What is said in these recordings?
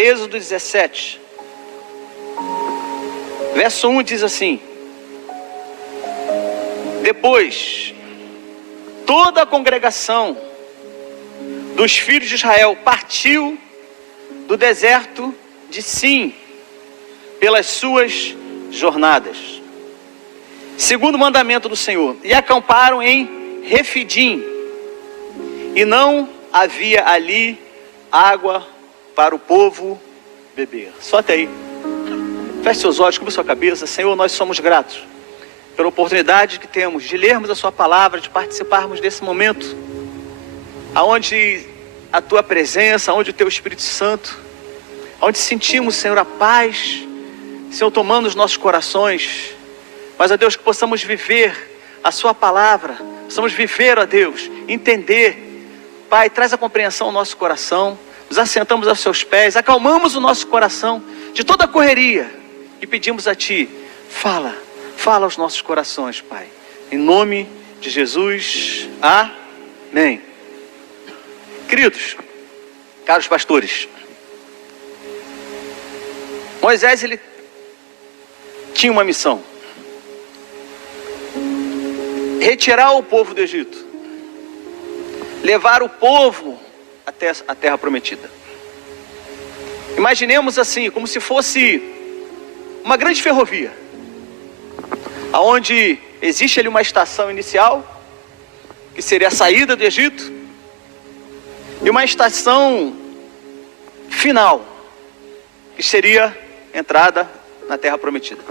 Êxodo 17, verso 1 diz assim: depois, toda a congregação dos filhos de Israel partiu do deserto de Sim pelas suas jornadas, segundo o mandamento do Senhor, e acamparam em Refidim, e não havia ali água para o povo beber. Só até aí. Feche seus olhos, cubra sua cabeça. Senhor, nós somos gratos pela oportunidade que temos de lermos a sua palavra, de participarmos desse momento, aonde a tua presença, aonde o teu Espírito Santo, aonde sentimos, Senhor, a paz, Senhor, tomando os nossos corações. Mas, ó Deus, que possamos viver a sua palavra, possamos viver, ó Deus, entender. Pai, traz a compreensão ao nosso coração, nos assentamos aos seus pés, acalmamos o nosso coração de toda a correria e pedimos a Ti, fala aos nossos corações, Pai, em nome de Jesus, amém. Queridos, caros pastores, Moisés, ele tinha uma missão: retirar o povo do Egito, levar o povo até a terra prometida. Imaginemos assim, como se fosse uma grande ferrovia, aonde existe ali uma estação inicial, que seria a saída do Egito, e uma estação final, que seria a entrada na terra prometida.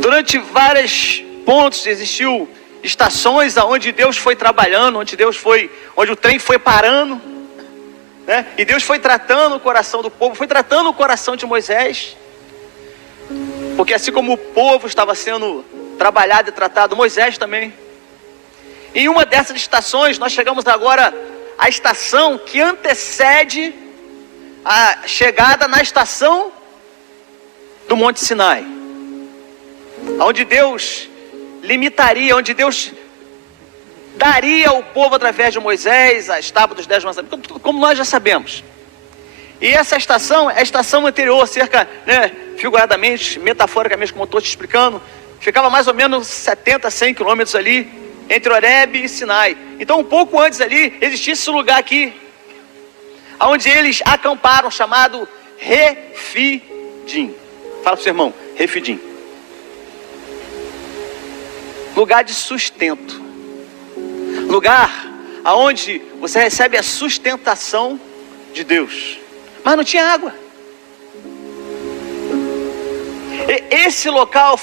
Durante vários pontos existiu estações aonde Deus foi trabalhando, onde o trem foi parando, né? E Deus foi tratando o coração do povo, foi tratando o coração de Moisés, porque assim como o povo estava sendo trabalhado e tratado, Moisés também. Em uma dessas estações, nós chegamos agora à estação que antecede a chegada na estação do Monte Sinai, onde Deus limitaria, onde Deus daria ao povo através de Moisés as tábuas dos 10 mandamentos, como nós já sabemos. E essa estação é a estação anterior, cerca, figuradamente, metaforicamente, como eu estou te explicando, ficava mais ou menos 70, 100 quilômetros ali, entre Horebe e Sinai. Então, um pouco antes ali, existia esse lugar aqui, onde eles acamparam, chamado Refidim. Fala para o seu irmão, Refidim. Lugar de sustento. Lugar aonde você recebe a sustentação de Deus. Mas não tinha água. Esse local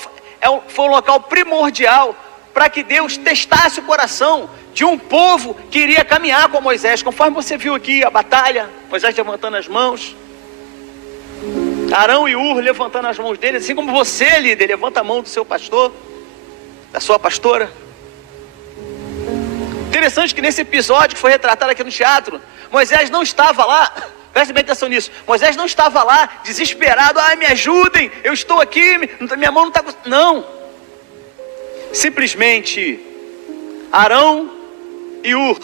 foi um local primordial para que Deus testasse o coração de um povo que iria caminhar com Moisés. Conforme você viu aqui a batalha, Moisés levantando as mãos, Arão e Ur levantando as mãos deles, assim como você, líder, levanta a mão do seu pastor, da sua pastora. Interessante que nesse episódio que foi retratado aqui no teatro, Moisés não estava lá, preste bem atenção nisso, Moisés não estava lá desesperado, me ajudem, eu estou aqui, minha mão não está... Não, simplesmente Arão e Ur,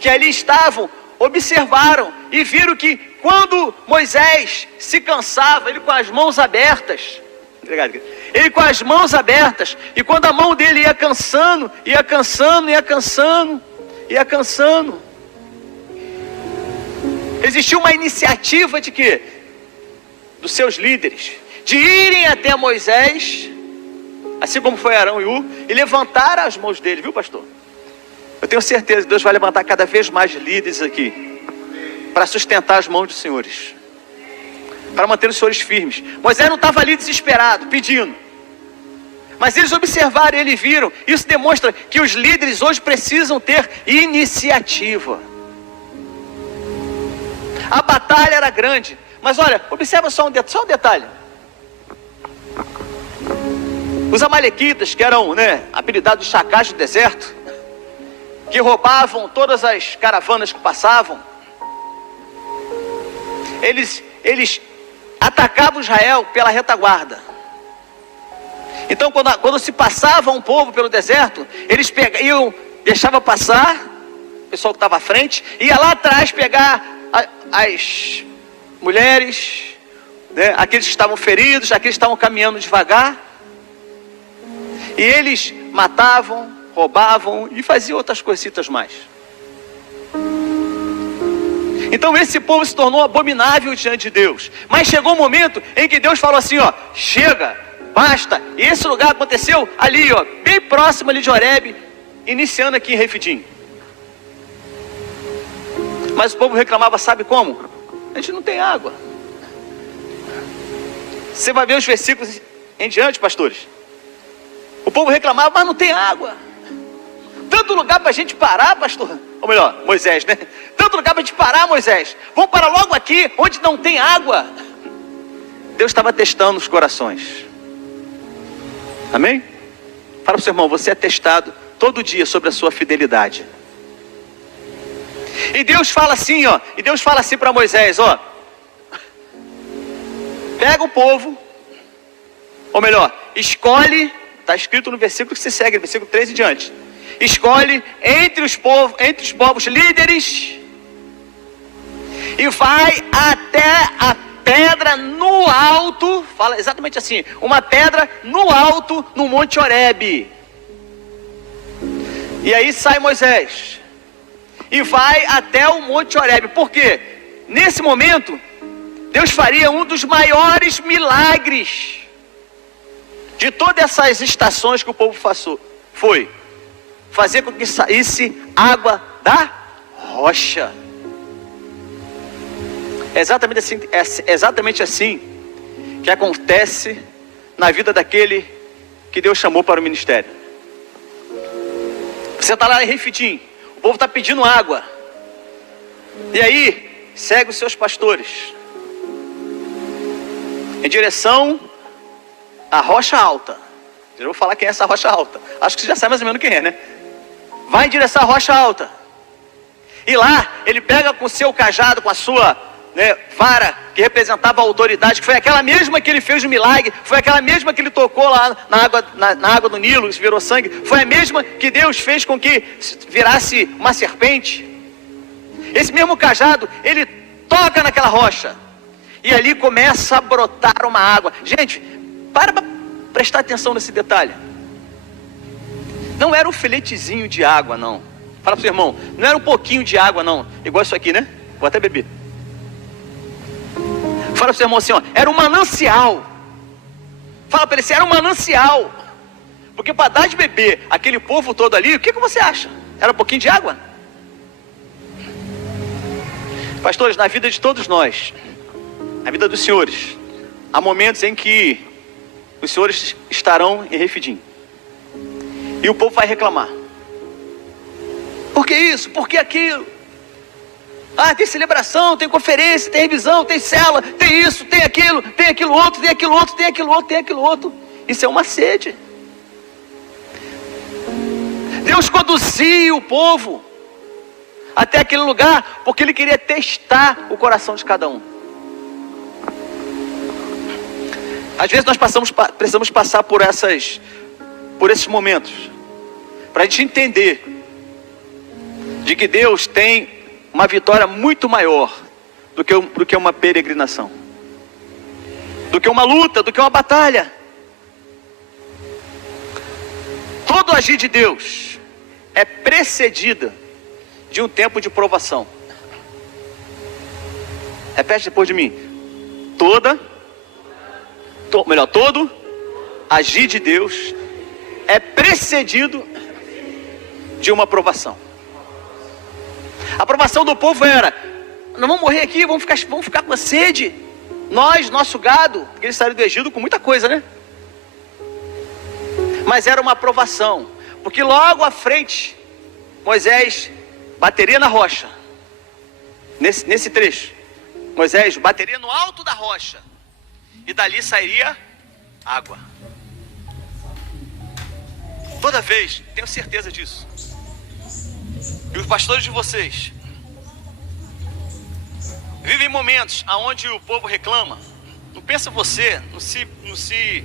que ali estavam, observaram e viram que quando Moisés se cansava, ele com as mãos abertas, ele com as mãos abertas, e quando a mão dele ia cansando, existiu uma iniciativa de quê? Dos seus líderes, de irem até Moisés, assim como foi Arão e Ur, e levantar as mãos dele, viu, pastor? Eu tenho certeza que Deus vai levantar cada vez mais líderes aqui, para sustentar as mãos dos senhores, para manter os senhores firmes. Moisés não estava ali desesperado, pedindo, mas eles observaram, eles viram. Isso demonstra que os líderes hoje precisam ter iniciativa. A batalha era grande, mas olha, observa só um detalhe. Os amalequitas, que eram, apelidados de chacais do deserto, que roubavam todas as caravanas que passavam, eles atacavam Israel pela retaguarda. Então, quando se passava um povo pelo deserto, eles deixavam passar o pessoal que estava à frente, ia lá atrás pegar as mulheres, né? Aqueles que estavam feridos, aqueles que estavam caminhando devagar. E eles matavam, roubavam e faziam outras coisitas mais. Então esse povo se tornou abominável diante de Deus. Mas chegou um momento em que Deus falou assim, ó, chega, basta. E esse lugar aconteceu ali, ó, bem próximo ali de Horebe, iniciando aqui em Refidim. Mas o povo reclamava, sabe como? A gente não tem água. Você vai ver os versículos em diante, pastores. O povo reclamava, mas não tem água. Tanto lugar para a gente parar, pastor. Ou melhor, Moisés, né? Tanto lugar para a gente parar, Moisés. Vamos parar logo aqui, onde não tem água. Deus estava testando os corações. Amém? Fala para o seu irmão, você é testado todo dia sobre a sua fidelidade. E Deus fala assim, ó. E Deus fala assim para Moisés, ó. Pega o povo. Ou melhor, escolhe. Está escrito no versículo que se segue, versículo 3 e diante. Escolhe entre os povos líderes. E vai até a pedra no alto. Fala exatamente assim. Uma pedra no alto no Monte Horebe. E aí sai Moisés. E vai até o Monte Horebe. Por quê? Nesse momento, Deus faria um dos maiores milagres de todas essas estações que o povo foi fazer com que saísse água da rocha. É exatamente assim que acontece na vida daquele que Deus chamou para o ministério. Você está lá em Refidim, o povo está pedindo água. E aí, segue os seus pastores em direção à rocha alta. Eu vou falar quem é essa rocha alta. Acho que você já sabe mais ou menos quem é, né? Vai em direção à rocha alta. E lá, ele pega com o seu cajado, com a sua, né, vara, que representava a autoridade, que foi aquela mesma que ele fez o milagre, foi aquela mesma que ele tocou lá na água do Nilo, que virou sangue, foi a mesma que Deus fez com que virasse uma serpente. Esse mesmo cajado, ele toca naquela rocha, e ali começa a brotar uma água. Gente, para prestar atenção nesse detalhe. Não era um filetezinho de água, não. Fala para o seu irmão, não era um pouquinho de água, não. Igual isso aqui, né? Vou até beber. Fala para o seu irmão assim, ó, era um manancial. Fala para ele assim, era um manancial. Porque para dar de beber aquele povo todo ali, o que você acha? Era um pouquinho de água? Pastores, na vida de todos nós, na vida dos senhores, há momentos em que os senhores estarão em Refidim. E o povo vai reclamar. Por que isso? Por que aquilo? Ah, tem celebração, tem conferência, tem revisão, tem cela, tem isso, tem aquilo outro, tem aquilo outro, tem aquilo outro, tem aquilo outro. Isso é uma sede. Deus conduzia o povo até aquele lugar porque Ele queria testar o coração de cada um. Às vezes nós precisamos passar por esses momentos para a gente entender de que Deus tem uma vitória muito maior do que uma peregrinação, do que uma luta, do que uma batalha. Todo agir de Deus é precedida de um tempo de provação. Repete depois de mim. Todo agir de Deus é precedido de uma provação. A provação do povo era: não vamos morrer aqui, vamos ficar com a sede. Nosso gado, porque eles saíram do Egito com muita coisa, né? Mas era uma provação, porque logo à frente Moisés bateria na rocha. Nesse trecho, Moisés bateria no alto da rocha, e dali sairia água. Toda vez, tenho certeza disso. E os pastores de vocês vivem momentos onde o povo reclama. Não pensa você, não se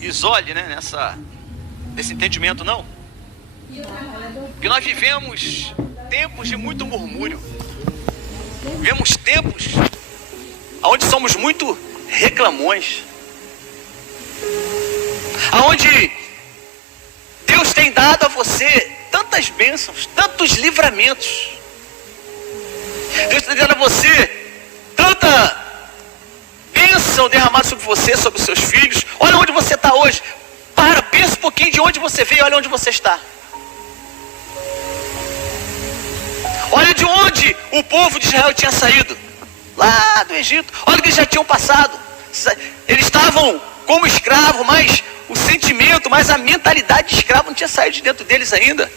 isole, né, nesse entendimento, não. Porque nós vivemos tempos de muito murmúrio. Vivemos tempos muito reclamões. Aonde Deus tem dado a você tantas bênçãos, tantos livramentos. Deus tem dado a você tanta bênção derramada sobre você, sobre os seus filhos. Olha onde você está hoje. Pensa um pouquinho de onde você veio, olha onde você está. Olha de onde o povo de Israel tinha saído. Lá do Egito. Olha o que eles já tinham passado. Eles estavam como escravos, mas o sentimento, mas a mentalidade de escravo não tinha saído de dentro deles ainda.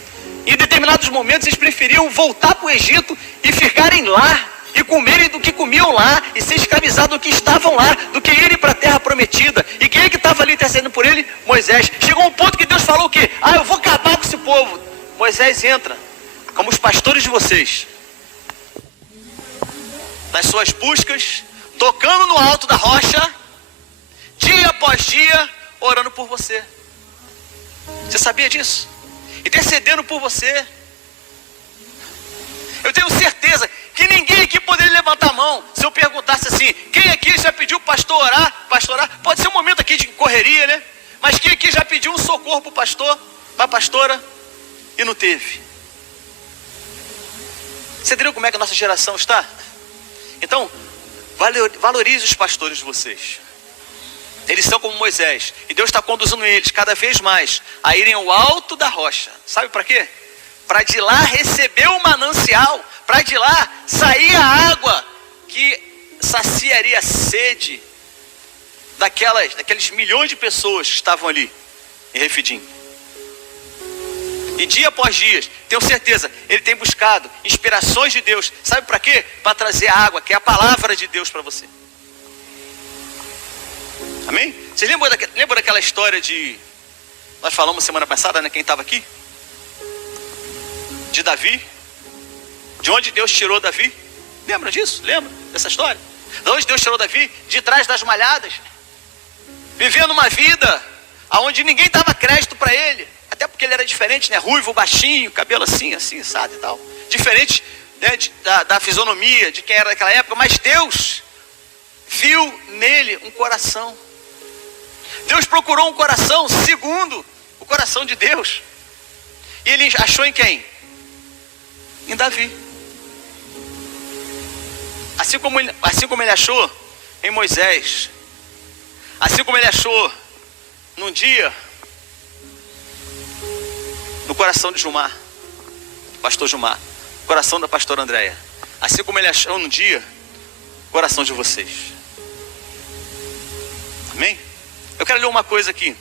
Em determinados momentos eles preferiam voltar para o Egito e ficarem lá, e comerem do que comiam lá, e ser escravizados do que estavam lá, do que irem para a terra prometida. E quem é que estava ali intercedendo por ele? Moisés. Chegou um ponto que Deus falou o quê? Eu vou acabar com esse povo. Moisés entra como os pastores de vocês, nas suas buscas, tocando no alto da rocha, dia após dia, orando por você. Você sabia disso? Intercedendo por você. Eu tenho certeza que ninguém aqui poderia levantar a mão se eu perguntasse assim: quem aqui já pediu para pastor orar? Pode ser um momento aqui de correria, né? Mas quem aqui já pediu um socorro para o pastor, para a pastora, e não teve? Você entendeu como é que a nossa geração está? Então, valorize os pastores de vocês. Eles são como Moisés, e Deus está conduzindo eles cada vez mais a irem ao alto da rocha. Sabe para quê? Para de lá receber o manancial, para de lá sair a água que saciaria a sede daqueles milhões de pessoas que estavam ali em Refidim. E dia após dia, tenho certeza, ele tem buscado inspirações de Deus. Sabe para quê? Para trazer a água, que é a palavra de Deus para você. Amém? Vocês lembram daquela história de... Nós falamos semana passada, né? Quem estava aqui? De Davi. De onde Deus tirou Davi? Lembra disso? Lembra dessa história? De onde Deus tirou Davi? De trás das malhadas. Vivendo uma vida onde ninguém dava crédito para ele. Até porque ele era diferente, né? Ruivo, baixinho, cabelo assim, sabe, e tal. Diferente, né, da fisionomia de quem era naquela época. Mas Deus viu nele um coração. Deus procurou um coração segundo o coração de Deus. E ele achou em quem? Em Davi. Assim como ele achou em Moisés. Assim como ele achou num dia no coração de Gilmar, pastor Gilmar, coração da pastora Andréia. Assim como ele achou num dia o coração de vocês. Amém? Eu quero ler uma coisa aqui.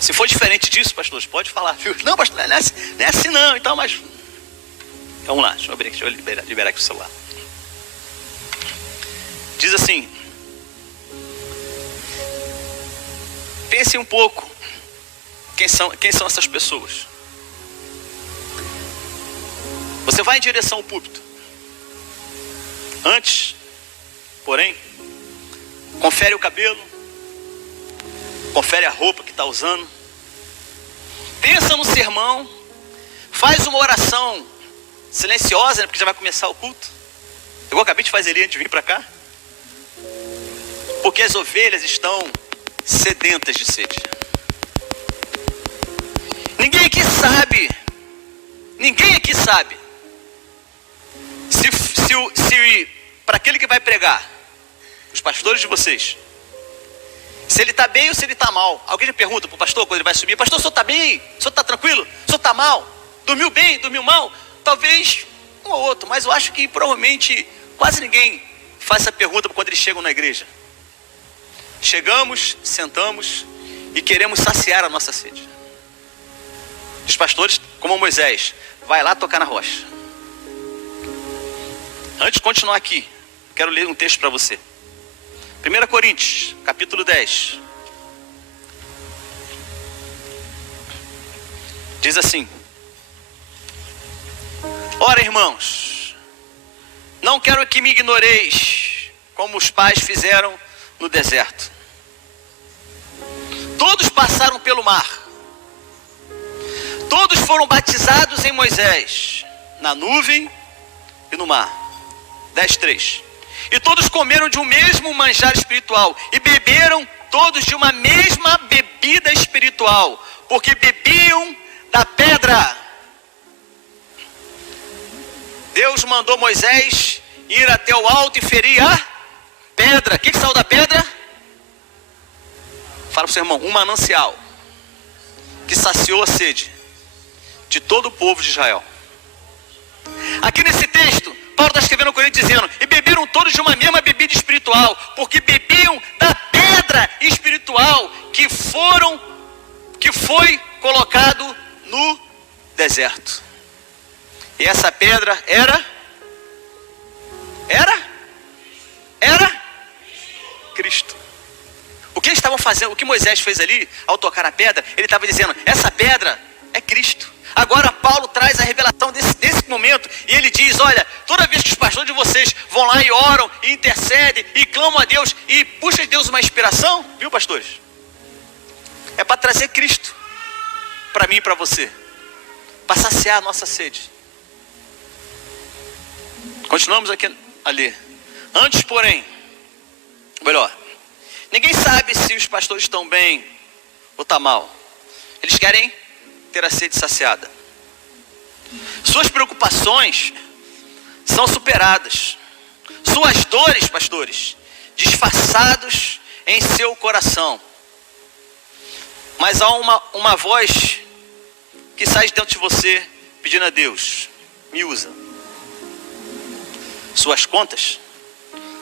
Se for diferente disso, pastores, pode falar. Não, pastor, não é assim não. Então, mas... Vamos lá, deixa eu liberar aqui o celular. Diz assim: pense um pouco. Quem são essas pessoas? Você vai em direção ao púlpito. Antes, porém, confere o cabelo, confere a roupa que está usando, pensa no sermão, faz uma oração silenciosa, né, porque já vai começar o culto. Eu acabei de fazer ele antes de vir para cá. Porque as ovelhas estão sedentas de sede. Ninguém aqui sabe se para aquele que vai pregar, os pastores de vocês, se ele está bem ou se ele está mal. Alguém já pergunta para o pastor quando ele vai subir: pastor, o senhor está bem? O senhor está tranquilo? O senhor está mal? Dormiu bem? Dormiu mal? Talvez um ou outro, mas eu acho que provavelmente quase ninguém faz essa pergunta quando eles chegam na igreja. Chegamos, sentamos e queremos saciar a nossa sede. Os pastores, como Moisés, vai lá tocar na rocha. Antes de continuar aqui, quero ler um texto para você. 1 Coríntios, capítulo 10. Diz assim: ora, irmãos, não quero que me ignoreis, como os pais fizeram no deserto. Todos passaram pelo mar. Todos foram batizados em Moisés na nuvem e no mar. 10:3. E todos comeram de um mesmo manjar espiritual e beberam todos de uma mesma bebida espiritual, porque bebiam da pedra. Deus mandou Moisés ir até o alto e ferir a pedra. O que saiu da pedra? Fala para o seu irmão, um manancial que saciou a sede de todo o povo de Israel. Aqui nesse texto, Paulo está escrevendo ao Coríntios dizendo: e beberam todos de uma mesma bebida espiritual, porque bebiam da pedra espiritual que foi colocado no deserto. E essa pedra era Cristo. O que eles estavam fazendo, o que Moisés fez ali, ao tocar na pedra, ele estava dizendo: essa pedra é Cristo. Agora Paulo traz a revelação desse momento, e ele diz: olha, toda vez que os pastores de vocês vão lá e oram, e intercedem, e clamam a Deus, e puxam de Deus uma inspiração, viu, pastores? É para trazer Cristo para mim e para você, para saciar a nossa sede. Continuamos aqui a ler. Antes, porém, melhor, ninguém sabe se os pastores estão bem ou está mal. Eles querem ter a sede saciada. Suas preocupações são superadas. Suas dores, pastores, disfarçados em seu coração. Mas há uma voz que sai de dentro de você pedindo a Deus: me usa. Suas contas,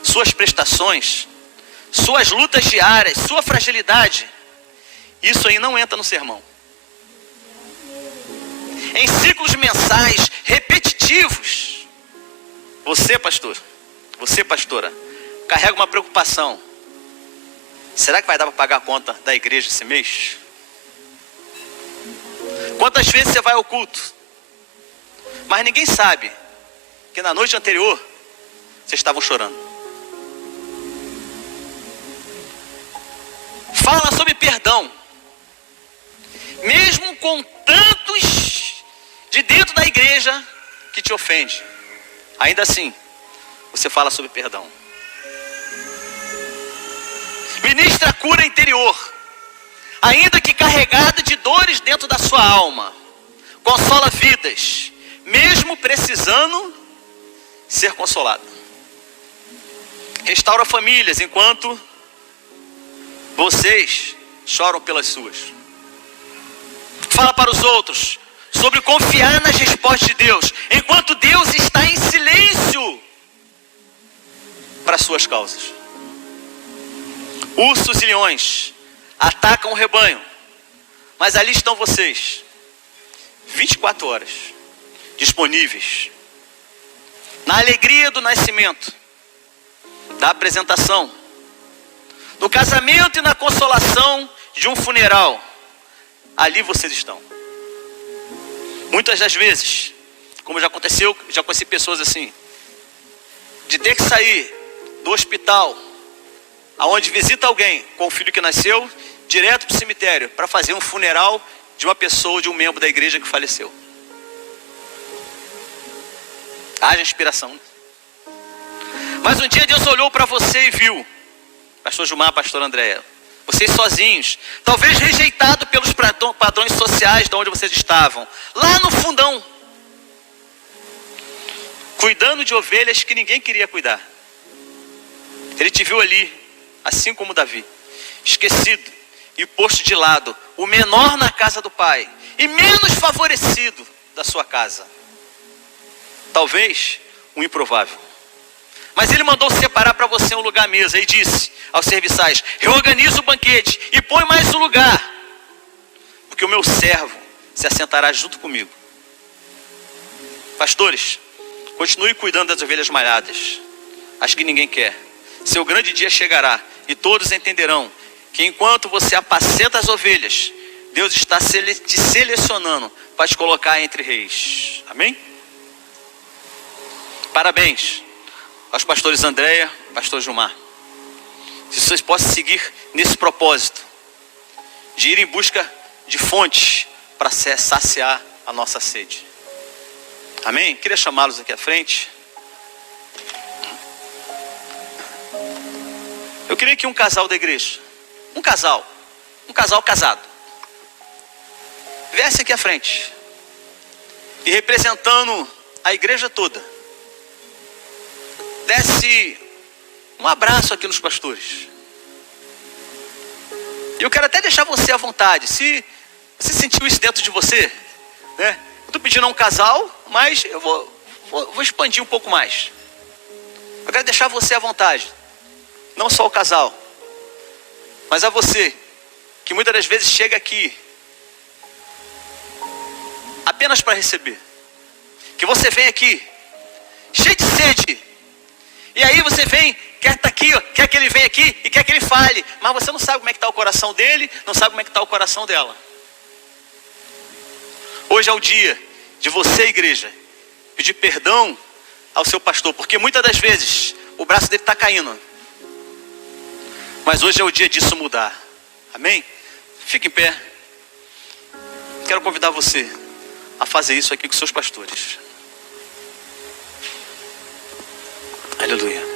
suas prestações, suas lutas diárias, sua fragilidade, isso aí não entra no sermão. Em ciclos mensais repetitivos, você, pastor, você, pastora, carrega uma preocupação: será que vai dar para pagar a conta da igreja esse mês? Quantas vezes você vai ao culto, mas ninguém sabe que na noite anterior vocês estavam chorando? Fala sobre perdão, mesmo com tantos de dentro da igreja que te ofende, ainda assim você fala sobre perdão. Ministra a cura interior, ainda que carregada de dores dentro da sua alma. Consola vidas, mesmo precisando ser consolado. Restaura famílias enquanto vocês choram pelas suas. Fala para os outros sobre confiar nas respostas de Deus, enquanto Deus está em silêncio para suas causas. Ursos e leões atacam o rebanho, mas ali estão vocês, 24 horas, disponíveis, na alegria do nascimento, da apresentação, no casamento e na consolação de um funeral. Ali vocês estão. Muitas das vezes, como já aconteceu, já conheci pessoas assim, de ter que sair do hospital, aonde visita alguém com o filho que nasceu, direto para o cemitério, para fazer um funeral de uma pessoa, de um membro da igreja que faleceu. Haja inspiração. Mas um dia Deus olhou para você e viu, pastor Gilmar, pastor Andréia, vocês sozinhos, talvez rejeitados pelos padrões sociais de onde vocês estavam, lá no fundão, cuidando de ovelhas que ninguém queria cuidar. Ele te viu ali, assim como Davi, esquecido e posto de lado, o menor na casa do pai e menos favorecido da sua casa. Talvez um improvável. Mas ele mandou separar para você um lugar à mesa e disse aos serviçais: reorganiza o banquete e põe mais um lugar, porque o meu servo se assentará junto comigo. Pastores, continue cuidando das ovelhas malhadas, as que ninguém quer. Seu grande dia chegará e todos entenderão que enquanto você apacenta as ovelhas, Deus está te selecionando para te colocar entre reis. Amém? Parabéns aos pastores Andréia, pastor Gilmar. Se vocês possam seguir nesse propósito de ir em busca de fontes para saciar a nossa sede. Amém? Queria chamá-los aqui à frente. Eu queria que um casal da igreja, um casal casado, viesse aqui à frente e, representando a igreja toda, desse um abraço aqui nos pastores. E eu quero até deixar você à vontade. Se você sentiu isso dentro de você, né? Eu estou pedindo a um casal, mas eu vou expandir um pouco mais. Eu quero deixar você à vontade. Não só o casal, mas a você, que muitas das vezes chega aqui apenas para receber. Que você vem aqui cheio de sede. E aí você vem, quer estar aqui, quer que ele venha aqui e quer que ele fale. Mas você não sabe como é que está o coração dele, não sabe como é que está o coração dela. Hoje é o dia de você, igreja, pedir perdão ao seu pastor. Porque muitas das vezes o braço dele está caindo. Mas hoje é o dia disso mudar. Amém? Fique em pé. Quero convidar você a fazer isso aqui com seus pastores. Aleluia.